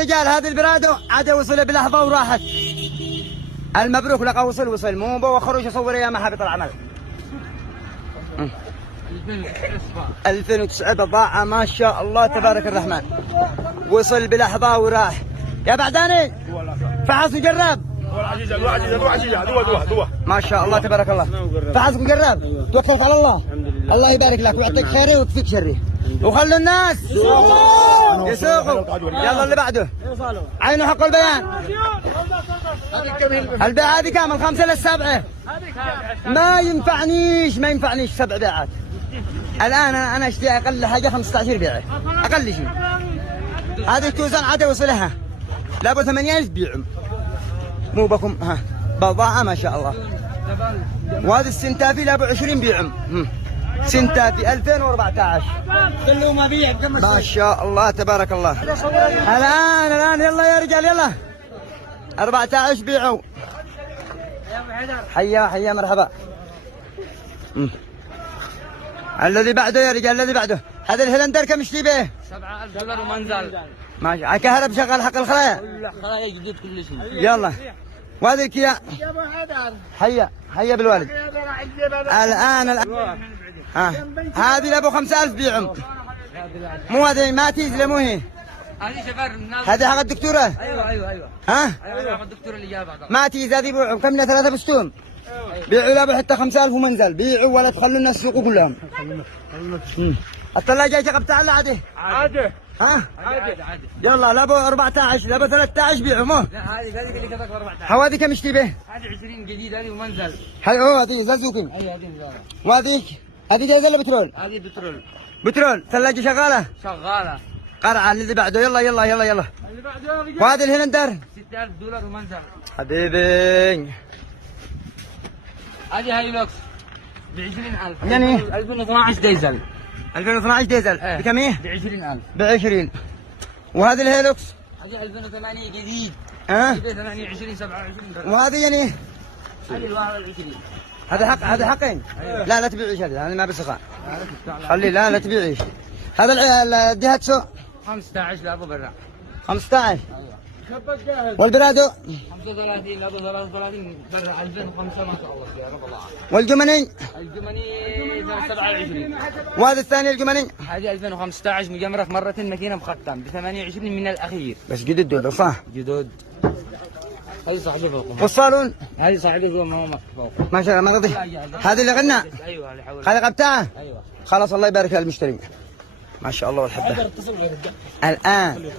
رجال هذه البرادو عاد وصل بلحظة وراحت. المبروك لك وصل مو بوخروش يصور يا محابط العمل. 2009 بضاعة ما شاء الله تبارك الرحمن. وصل بلحظة وراح. يا بعداني فحص وجرب. ما شاء الله تبارك الله. فحص وجرب. توكلت على الله. الله يبارك لك ويعطيك خيري ويكفيك شري. وخلوا الناس يسوقوا. يلا اللي بعده. عينوا حق البيان. البيعة هذه كامل 5 للسبعة. ما ينفعنيش 7 بيعات. الآن أنا أشتري أقل حاجة 15 بيعة. أقل شيء. هذه توزن عاد وصلها. لابد 8 بيعهم. مو بكم ها بضاعة ما شاء الله. وهذا السنتافي لابد 20 بيعهم. سنتافي 2014. كله ما بيع ما شاء الله تبارك الله. الآن يلا يا رجال يلا. 14 بيعوا. حيا مرحبا. الذي بعده يا رجال الذي بعده. هذا الهلندر كم يشتري به؟ $7,000 ومنزل. ماشي على كهرب شغال حق الخلايا. كل خلايا جديد كل شيء. يلا. وهذا الكيا. حيا بالوالد. الآن هذه لابو 5,000 بيعهم. مو هذه ما تيزله مو هي. هذه شفر هذه حق الدكتورة. ايوه ها؟ ايوه حق الدكتورة اللي جابها. ما تيز هذه بيعهم كم 3 بستون. بيعوا لابو حتى 5,000 ومنزل بيعوا ولا تخلوا الناس يسوقوا كلهم. الثلاجة شقب تعال عادي. ها؟ عادي. يلا لابو 14 لابو 13 بيعوا مو؟ لا هذه اللي كذاك 14. هذه كم يشتري به؟ هذه 20 جديد هذه ومنزل. هذه زازوكن. ايوه هذه زازوكن. وهذيك هذه جاهزة ولا بترول؟ هذه بترول. ثلاجة شغالة؟ قرعة اللي بعده يلا. اللي بعده يا رجال. وهذا الهلندر؟ $6,000 ومنزل. حبيبي. هذه هايلوكس ب20,000. يعني 2012 ديزل. 2012 ديزل بكم هي؟ ب20,000. وهذه الهيلوكس؟ هذه 2008 جديد. 28 27. وهذه يعني؟ هذه 21. هذا حقين؟ أيوة. لا تبيعيش هذا ما بسخاء. خلي لا تبيعيش. هذا الديهاتسو؟ 15 لابو برا. 15؟ ايوه. والبرادو؟ 35 لابو 33 برا 2005 ما شاء الله يا رب الله. والجمني؟ الجمني 27. وهذا الثاني الجمني؟ هذه 2015 مجمرة مرة ماكينة مختم ب 28 من الأخير. بس جدد دول صح؟ جدد. هذه صاحبه فوق. والصالون؟ هذه صاحبه فوق. ما شاء الله ما قضي. هذه اللي غنى؟ ايوه اللي حول. هذه قبتها؟ ايوه. خلاص الله يبارك للمشتري. ما شاء الله والحبة. الآن